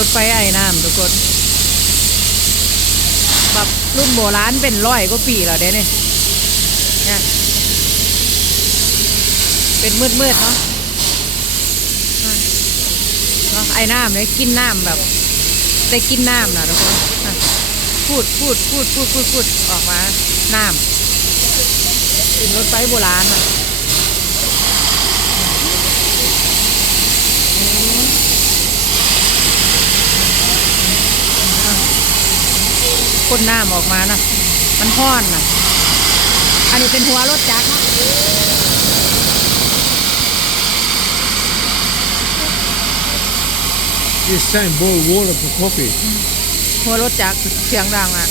รถไฟไอ้น้ำทุกคนแบบรุ่นโบราณเป็นร้อยกว่าปีแล้วเด้เนี่ยเนี่ยเป็นมืดๆเนาะเนาะไอ้น้ำเนี่ยกินน้ำแบบได้กินน้ำนะทุกคนพูดพูดพูดพูดพูดพูดออกมาน้ำเป็นรถไฟโบราณอะ พ่นน้ำออกมานะมันห้อนนะอันนี้เป็นหัวรถจักรเนาะ This time boil water for coffee. หัวรถจักรเสียงดังอะ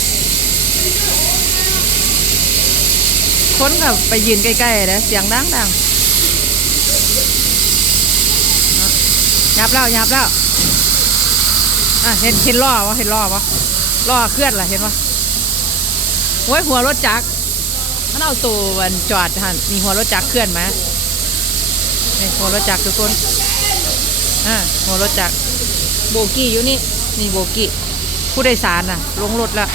คนกับไปยืนใกล้ๆนะเสียงดังดังเนาะยับแล้วยับแล้วอะเห็นเห็นล้อวะเห็นล้อวะ ล้อเคลื่อนล่ะเห็นวะโอ้ยหัวรถจักรมันเอาตัวมันจอดหันมีหัวรถจักรเคลื่อนไหมนี่หัวรถจักรทุกคนอ่าหัวรถจักรโบกี้อยู่นี่นี่โบกี้ผู้โดยสารน่ะ ลงรถล้ว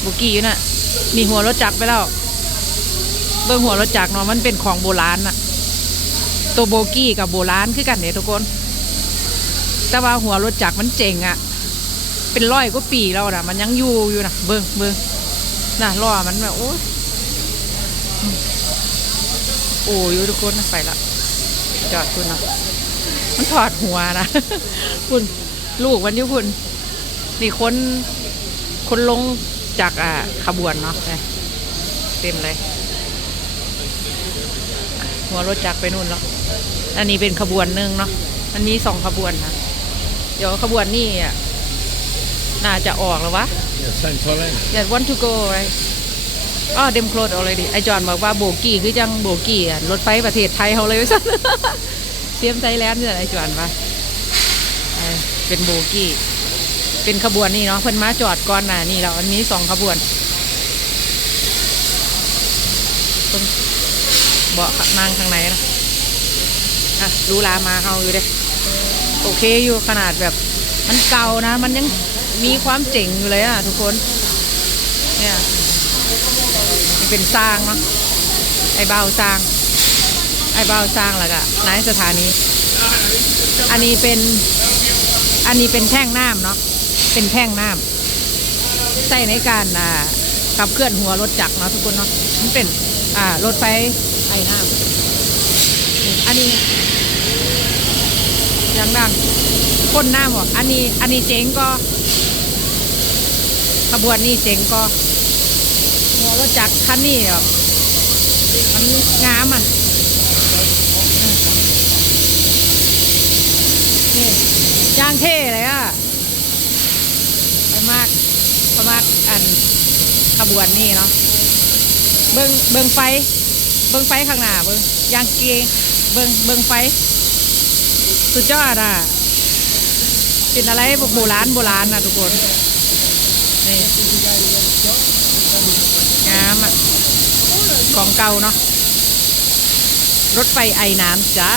โบกี้อยู่น่ะมีหัวรถจักรไปแล้วเบื้องหัวรถจักรเนาะมันเป็นของโบราณน่ะตัวโบกี้กับโบราณคือกันเนี่ยทุกคน แต่ว่าหัวรถจักรมันเจ๋งอะ เป็นร้อยกว่าปีแล้วนะมันยังอยู่อยู่นะเบิ้งเบิ้งน่ะล้อมันแบบโอ้ยอืมโอ้ยทุกคนนะไปละจอดคุณนะมันถอดหัวนะคุณลูกมันอยู่คุณนี่คนคนลงจากอ่าขบวนเนาะเนี่ยเต็มเลย หัวรถจักรไปนู่นแล้วอันนี้เป็นขบวนหนึ่งเนาะมันมีสองขบวนนะเดี๋ยวขบวนนี่อะ น่าจะออกแล้ววะ Yeah, same Thailand. That want to go right อ๋อเดมโคลด already ไอจอนบอกว่าโบกี้คือจังโบกี้อะรถไฟประเทศไทยเขาเลยว่าซั่น เตรียมไทยแลนด์เนี่ยไอจอนว่าเออเป็นโบกี้ เป็นขบวนนี่เนาะเพิ่นมาจอดก่อนหน่ะนี่แล้วมันมีสองขบวนเพิ่นเบาะนั่งข้างในนะอะรู้ลามาเฮาอยู่เด้ โอเคอยู่ขนาดแบบมันเก่านะ มันยัง มีความเจ๋งอยู่เลยอะทุกคน เนี่ยนี่เป็นสร้างเนาะไอ้เบาสร้าง ไอ้เบาสร้างแล้วก็นายสถานี อันนี้เป็น อันนี้เป็นแท่งน้ำเนาะ เป็นแท่งน้ำใช้ในการอ่าขับเคลื่อนหัวรถจักรเนาะทุกคนเนาะ มันเป็น อ่ารถไฟไอ้น้ำอันนี้ยังดังคนน้าบอกอันนี้ อันนี้เจ๋งก็ ขบวนนี้เจ๋งก็หัวรถจักรคันนี้แบบมันงามอะเนี่ย่างเท่เลยอะไปมากประมากอันขบวนนี่เนาะเบิงเบิงไฟ เบิงไฟข้างหน้าเบิงยางเกงเบิงเบิงไฟ สุดยอดอะเป็นอะไรโบราณโบราณนะทุกคน นี่งามอะ ของเก่าเนาะ รถไฟไอน้ำจ้า